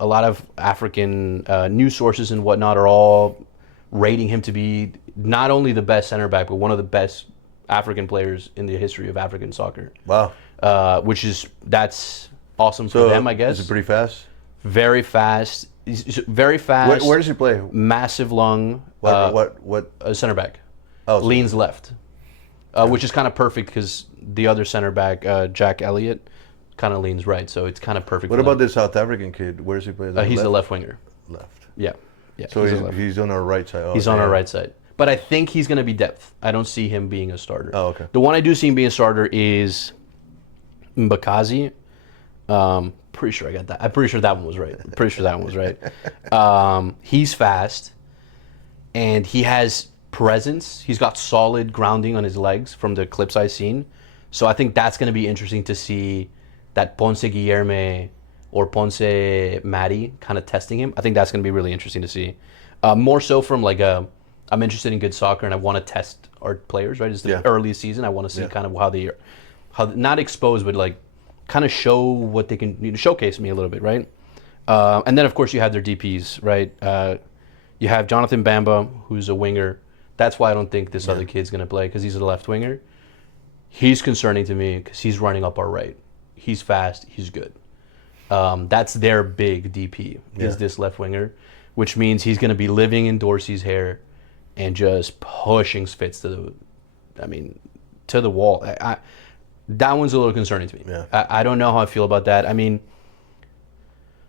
lot of African news sources and whatnot are all rating him to be not only the best center back, but one of the best African players in the history of African soccer. Wow. That's awesome for them, I guess. Is it pretty fast? Very fast. He's very fast. Where does he play? Massive lung. What? Center back. Oh, Leans left. Which is kind of perfect because the other center back, Jack Elliott, kind of leans right. So it's kind of perfect. What for about them. this South African kid? Where does he play? He's the left winger. Left. Yeah. So he's a left. he's on our right side. Oh, He's on damn. our right side. But I think he's going to be depth. I don't see him being a starter. Oh, okay. The one I do see him being a starter is Mbakazi. Pretty sure I got that. I'm pretty sure that one was right. He's fast, and he has presence. He's got solid grounding on his legs from the clips I've seen. So I think that's going to be interesting to see that Ponce Guillerme or Ponce Matty kind of testing him. I think that's going to be really interesting to see. More so from I'm interested in good soccer and I want to test our players, right? It's the early season. I want to see kind of how not exposed, but kind of show what they can, showcase me a little bit, right? And then of course you have their DPs, right? You have Jonathan Bamba, who's a winger. That's why I don't think this other kid's going to play, because he's a left winger. He's concerning to me because he's running up our right. He's fast. He's good. That's their big DP, is this left winger, which means he's going to be living in Dorsey's hair and just pushing Spitz to the wall. That one's a little concerning to me. Yeah. I don't know how I feel about that. I mean,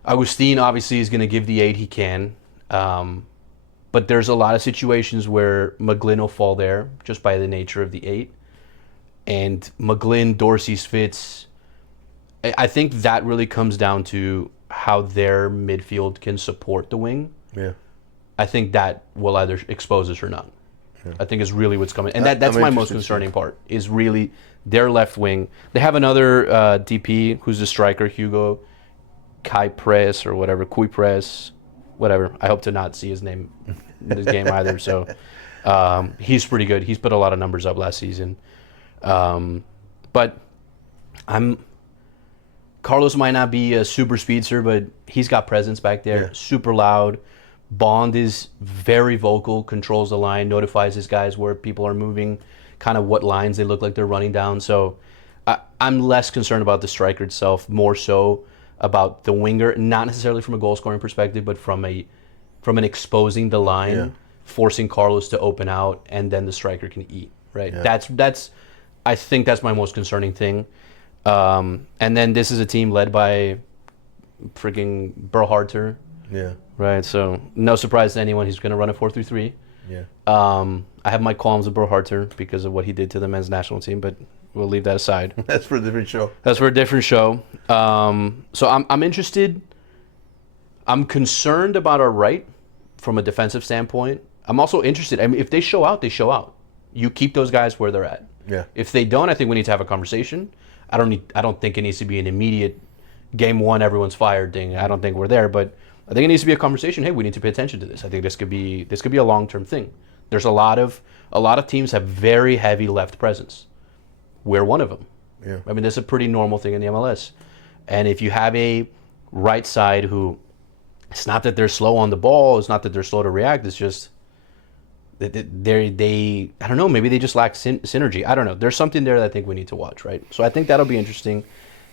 Agustin obviously is going to give the aid he can, but there's a lot of situations where McGlynn will fall there just by the nature of the 8. And McGlynn, Dorsey, Spitz, I think that really comes down to how their midfield can support the wing. Yeah. I think that will either expose us or not. Yeah. I think is really what's coming. And that's my most concerning part, is really their left wing. They have another DP who's a striker, Hugo Kuipres or whatever, Kuipres, whatever. I hope to not see his name in this game either. So he's pretty good. He's put a lot of numbers up last season. But Carlos might not be a super speedster, but he's got presence back there. Yeah. Super loud. Bond is very vocal, controls the line, notifies his guys where people are moving, kind of what lines they look like they're running down. So I'm less concerned about the striker itself, more so about the winger, not necessarily from a goal scoring perspective, but from an exposing the line, forcing Carlos to open out, and then the striker can eat. Right. Yeah. That's I think that's my most concerning thing. And then this is a team led by freaking Berhalter. Yeah. Right. So no surprise to anyone. He's going to run a 4-3-3. Yeah. I have my qualms with Berhalter because of what he did to the men's national team, but we'll leave that aside. That's for a different show. So I'm interested. I'm concerned about our right from a defensive standpoint. I'm also interested. I mean, if they show out, they show out. You keep those guys where they're at. Yeah. If they don't, I think we need to have a conversation. I don't think it needs to be an immediate game one, everyone's fired thing. I don't think we're there, but I think it needs to be a conversation. Hey, we need to pay attention to this. I think this could be a long-term thing. There's a lot of teams have very heavy left presence. We're one of them. Yeah. I mean, that's a pretty normal thing in the MLS. And if you have a right side who, it's not that they're slow on the ball, it's not that they're slow to react, it's just they I don't know, maybe they just lack synergy. I don't know. There's something there that I think we need to watch, right? So I think that'll be interesting.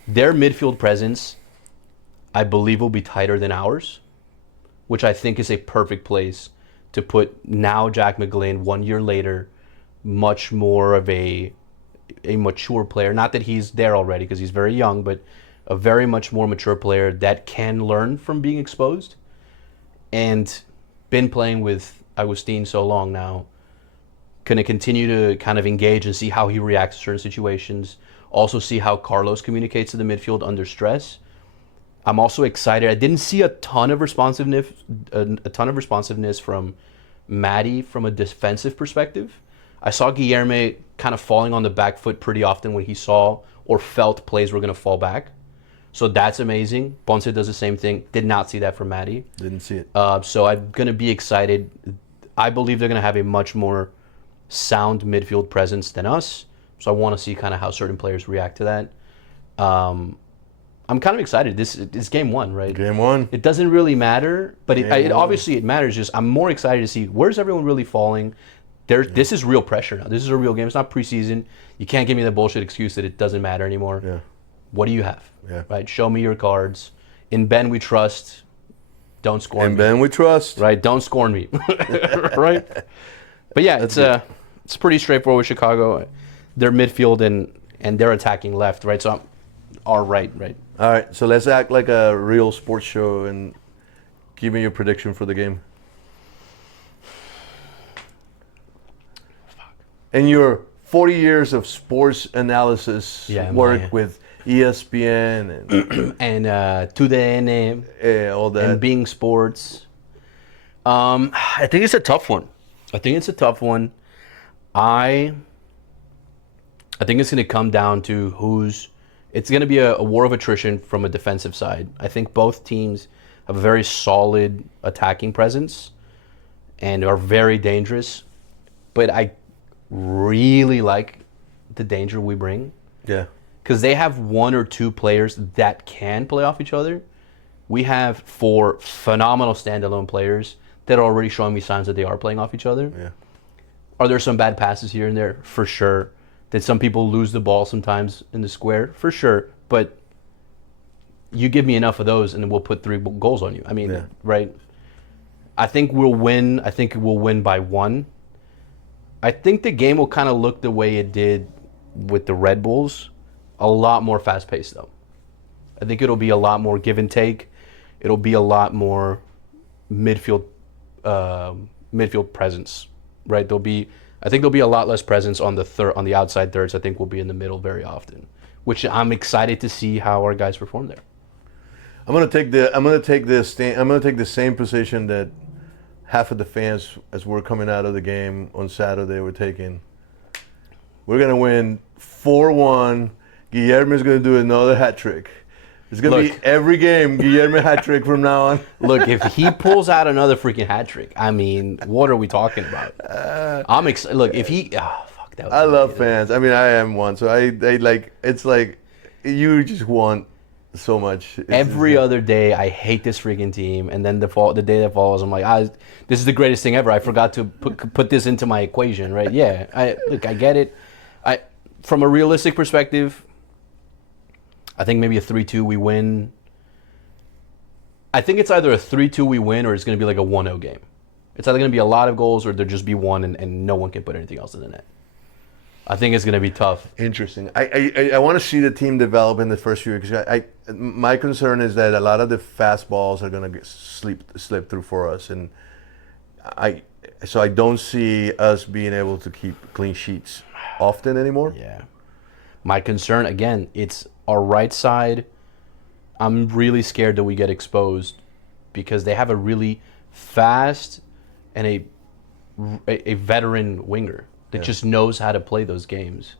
Their midfield presence, I believe, will be tighter than ours, which I think is a perfect place to put now Jack McGlynn 1 year later, much more of a mature player. Not that he's there already because he's very young, but a very much more mature player that can learn from being exposed and been playing with Agustin so long now, going to continue to kind of engage and see how he reacts to certain situations. Also see how Carlos communicates to the midfield under stress. I'm also excited. I didn't see a ton of responsiveness from Matty from a defensive perspective. I saw Guilherme kind of falling on the back foot pretty often when he saw or felt plays were going to fall back. So that's amazing. Ponce does the same thing. Did not see that from Matty. Didn't see it. So I'm going to be excited. I believe they're going to have a much more sound midfield presence than us. So I want to see kind of how certain players react to that. I'm kind of excited. This is game one, right? Game one. It doesn't really matter, but it obviously it matters. Just I'm more excited to see where's everyone really falling. This is real pressure now. This is a real game. It's not preseason. You can't give me the bullshit excuse that it doesn't matter anymore. Yeah. What do you have? Yeah. Right? Show me your cards. In Ben we trust. Don't scorn me. In Ben we trust. Right? Don't scorn me. Right? But yeah, it's pretty straightforward with Chicago. Their midfield and they're attacking left, right? So our right. All right, so let's act like a real sports show and give me your prediction for the game. In your 40 years of sports analysis work with ESPN and TUDN all that, and Being Sports, I think it's a tough one. I think it's going to come down to it's going to be a war of attrition from a defensive side. I think both teams have a very solid attacking presence and are very dangerous. But I really like the danger we bring. Yeah. Because they have one or two players that can play off each other. We have 4 phenomenal standalone players that are already showing me signs that they are playing off each other. Yeah. Are there some bad passes here and there? For sure. Did some people lose the ball sometimes in the square? For sure. But you give me enough of those, and we'll put 3 goals on you. I mean, right? I think we'll win. I think we'll win by 1. I think the game will kind of look the way it did with the Red Bulls. A lot more fast-paced, though. I think it'll be a lot more give and take. It'll be a lot more midfield presence, right? I think there'll be a lot less presence on the outside thirds. I think we'll be in the middle very often, which I'm excited to see how our guys perform there. I'm gonna take the same position that half of the fans, as we're coming out of the game on Saturday, were taking. We're gonna win 4-1. Guillermo's gonna do another hat trick. It's gonna be every game Guillermo hat trick from now on. Look, if he pulls out another freaking hat trick, I mean, what are we talking about? I'm excited. Look, if he, fuck that. I love fans. I mean, I am one, so I like. It's like you just want so much. Every other day, I hate this freaking team, and then the day that follows, I'm like, this is the greatest thing ever. I forgot to put this into my equation, right? Yeah, I get it. From a realistic perspective, I think maybe a 3-2 we win. I think it's either a 3-2 we win or it's going to be like a 1-0 game. It's either going to be a lot of goals or there'll just be one and no one can put anything else in the net. I think it's going to be tough. Interesting. I want to see the team develop in the first few because my concern is that a lot of the fast balls are going to slip through for us, and I don't see us being able to keep clean sheets often anymore. Yeah. My concern, again, it's our right side. I'm really scared that we get exposed because they have a really fast and a veteran winger that just knows how to play those games.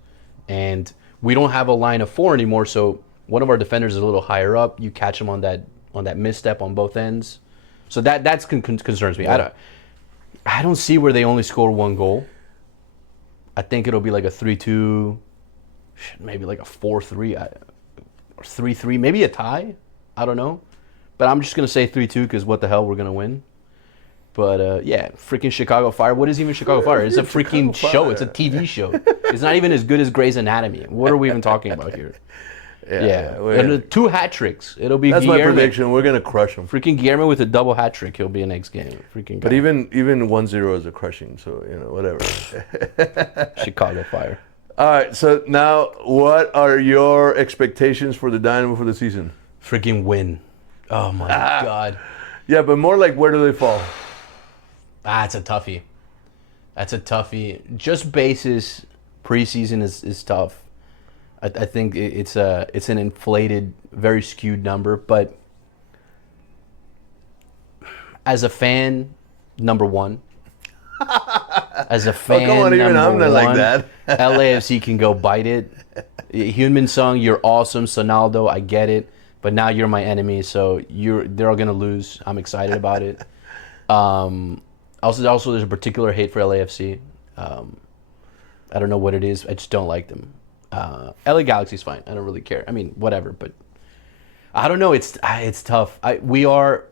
And we don't have a line of 4 anymore, so one of our defenders is a little higher up. You catch him on that misstep on both ends. So that concerns me. Yeah. I don't see where they only score 1 goal. I think it'll be like a 3-2, maybe like a 4-3 or 3-3, maybe a tie. I don't know. But I'm just going to say 3-2 because what the hell, we're going to win. But, yeah, freaking Chicago Fire. What is even Chicago Fire? It's a freaking show. It's a TV show. It's not even as good as Grey's Anatomy. What are we even talking about here? Yeah. 2 hat tricks. It'll be That's Guillermo. my prediction. We're going to crush them. Freaking Guillermo with a double hat trick. He'll be a next game. Freaking But guy. even 1-0 is a crushing, so, whatever. Chicago Fire. All right, so now what are your expectations for the Dynamo for the season? Freaking win. Oh, my God. Yeah, but more like where do they fall? It's a toughie. That's a toughie. Just basis preseason is tough. I think it's an inflated, very skewed number. But as a fan, number 1. As a fan, come on, even I'm not like that. LAFC can go bite it. Hyunmin Sung, you're awesome. Sonaldo, I get it. But now you're my enemy, so they're all gonna lose. I'm excited about it. Also, there's a particular hate for LAFC. I don't know what it is. I just don't like them. LA Galaxy's fine. I don't really care. I mean, whatever. But I don't know. It's tough. We are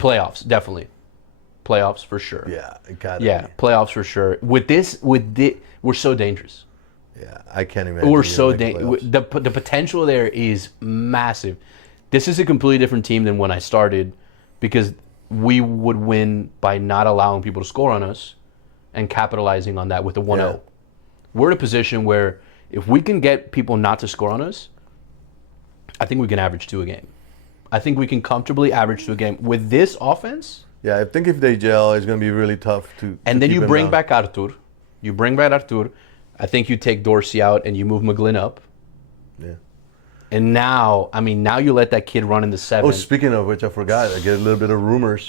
playoffs, definitely. Playoffs for sure. Yeah, it gotta be. Playoffs for sure. With this, we're so dangerous. Yeah, I can't imagine. We're so dangerous. The potential there is massive. This is a completely different team than when I started because we would win by not allowing people to score on us and capitalizing on that with a 1-0. Yeah. We're in a position where if we can get people not to score on us, I think we can average 2 a game. I think we can comfortably average 2 a game. With this offense... Yeah, I think if they gel, it's going to be really tough to And then keep you bring down. back Artur. I think you take Dorsey out and you move McGlynn up. Yeah. And now you let that kid run in the 7. Oh, speaking of which, I forgot. I get a little bit of rumors.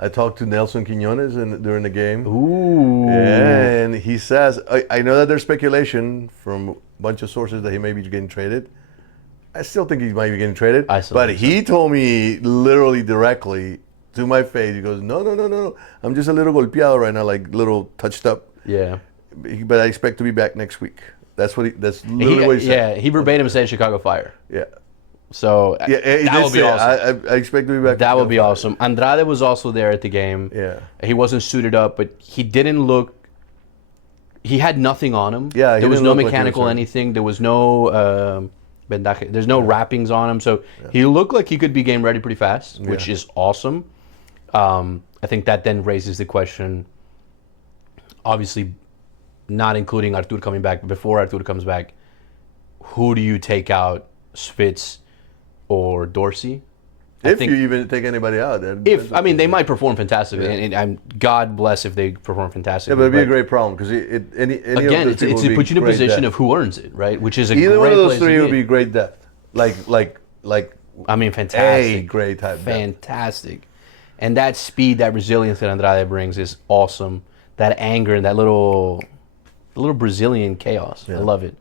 I talked to Nelson Quinones during the game. Ooh. And he says, I know that there's speculation from a bunch of sources that he may be getting traded. I still think he might be getting traded. But he told me literally directly to my face, he goes, no. I'm just a little golpeado right now, like little touched up. Yeah. But I expect to be back next week. That's literally what he said. Yeah, he verbatim said Chicago Fire. Yeah. So that would be awesome. I expect to be back. That would be awesome. Andrade was also there at the game. Yeah. He wasn't suited up, but he didn't look he had nothing on him. Yeah, he there was didn't no look like he was mechanical hurt. anything. There was no vendaje. There's no wrappings on him, so he looked like he could be game ready pretty fast, which is awesome. I think that then raises the question. Obviously, not including Artur coming back, but before Artur comes back, who do you take out, Spitz or Dorsey? If you even take anybody out, then They might perform fantastically, and I'm God bless if they perform fantastically. yeah, but it'd be a great problem because any Again, of those people it's would be put you in a great position depth. of who earns it, right? Which is a Either great one of those place to three would be. be great depth, like I mean, fantastic. A great type depth. Fantastic. And that speed, that resilience that Andrade brings is awesome. That anger and that little Brazilian chaos. I love it.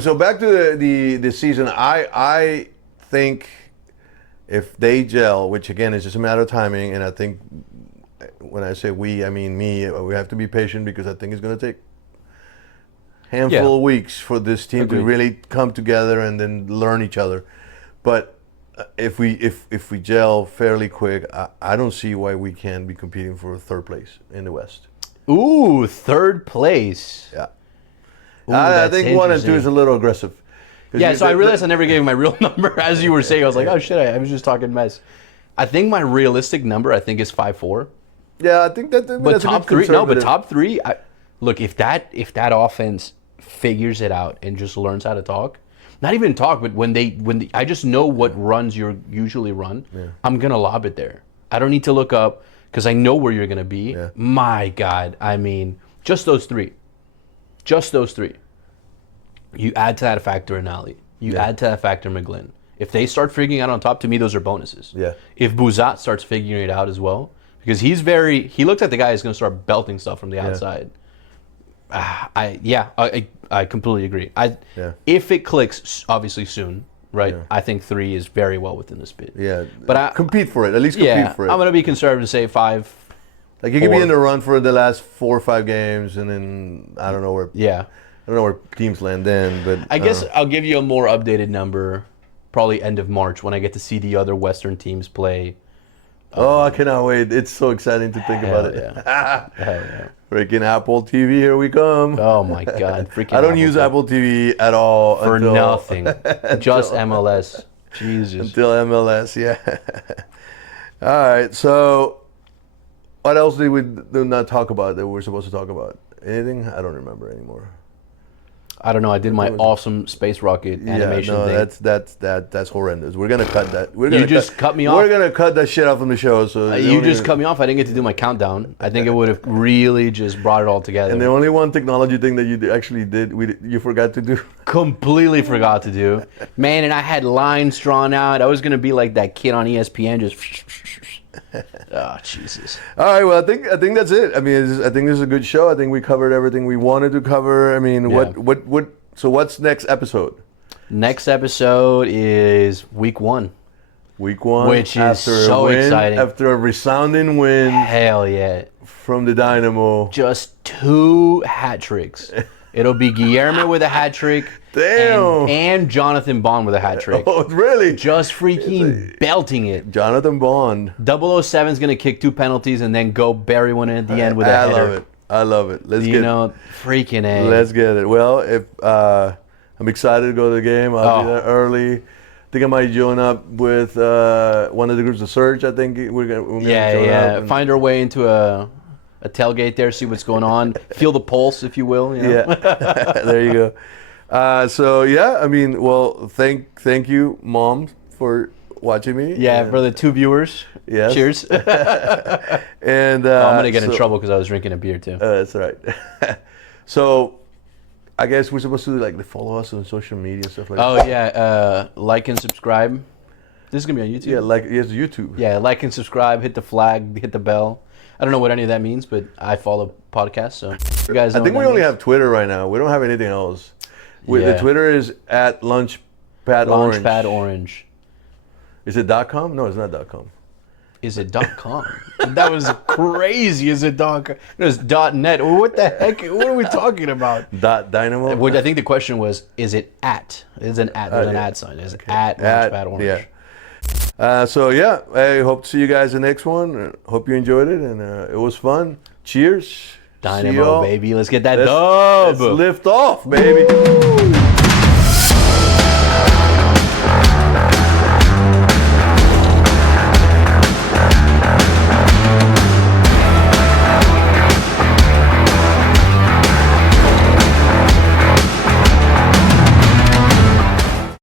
So back to the season, I think if they gel, which again is just a matter of timing, and I think when I say we, I mean me, we have to be patient because I think it's going to take a handful of weeks for this team to really come together and then learn each other. But if we gel fairly quick, I don't see why we can't be competing for third place in the West. Ooh, third place. Yeah. Ooh, I that's think 1 and 2 interesting. is a little aggressive. Yeah, so I realized I never gave him my real number. As you were saying, I was like, oh shit, I was just talking mess. I think my realistic number, I think, is 5-4. Yeah, I think that. But that's top a good three, no, but conservative. top three. Look, if that offense figures it out and just learns how to talk, not even talk, but when I just know what runs you usually run, I'm gonna lob it there. I don't need to look up because I know where you're gonna be. Yeah. My God, I mean, just those three. You add to that a factor in Ali. You add to that factor McGlynn. If they start figuring out on top, to me, those are bonuses. Yeah. If Buzat starts figuring it out as well, because he looks like the guy who's going to start belting stuff from the outside. I completely agree. If it clicks, obviously soon, right? Yeah. I think 3 is very well within the spit. Yeah, But compete for it. At least compete for it. I'm going to be conservative and say 5. Like you could be 4. in the run for the last 4 or 5 games, and then I don't know where. Yeah. I don't know where teams land then, but I guess I'll give you a more updated number, probably end of March when I get to see the other Western teams play. Oh, I cannot wait! It's so exciting to think about it. Hell yeah. Freaking Apple TV, here we come! Oh my God! Freaking I don't use Apple TV at all for until, nothing. Just MLS. Jesus. Until MLS, yeah. All right, so what else did we do not talk about that we're supposed to talk about? Anything? I don't remember anymore. I don't know. I did my awesome space rocket animation thing. That's horrendous. We're gonna cut that. You just cut me off. We're gonna cut that shit off from the show. So you just cut me off. I didn't get to do my countdown. I think it would have really just brought it all together. And the only one technology thing that you actually did, you forgot to do. Completely forgot to do. Man, and I had lines drawn out. I was gonna be like that kid on ESPN, just. Oh Jesus! All right, well, I think that's it. I mean, I think this is a good show. I think we covered everything we wanted to cover. I mean, what? So what's next episode? Next episode is week 1. Week 1, which is after so a win, exciting. After a resounding win Hell yeah! from the Dynamo. Just 2 hat tricks. It'll be Guillermo with a hat trick. Damn. And Jonathan Bond with a hat trick. Oh, really? Just freaking belting it. Jonathan Bond. 007's going to kick 2 penalties and then go bury one at the end with a header. I love it. Freaking A. Let's get it. Well, if I'm excited to go to the game. I'll be there early. I think I might join up with one of the groups of search. I think we're gonna join up. Find our way into a tailgate there, see what's going on. Feel the pulse, if you will. You know? Yeah. There you go. So yeah, I mean, well, thank you, Mom, for watching me. Yeah, for the 2 viewers. Yes. Cheers. And I'm gonna get in trouble because I was drinking a beer too. That's right. So, I guess we're supposed to follow us on social media and stuff like that. Oh yeah, like and subscribe. This is gonna be on YouTube. Yeah, yes, YouTube. Yeah, like and subscribe. Hit the flag. Hit the bell. I don't know what any of that means, but I follow podcasts, so you guys know. I think we only have Twitter right now. We don't have anything else. The Twitter is at Launchpad Orange. Launchpad Orange. Is it .com? No, it's not .com. Is it .com? That was crazy. Is it .com? No, it's .net. What the heck? What are we talking about? Dynamo? What I think the question was, is it at? It's an at. There's an at sign. Is it at Launchpad Orange? Yeah. So I hope to see you guys in the next one. Hope you enjoyed it, and it was fun. Cheers. Dynamo, y'all. baby. Let's get that Let's dub. lift off, baby.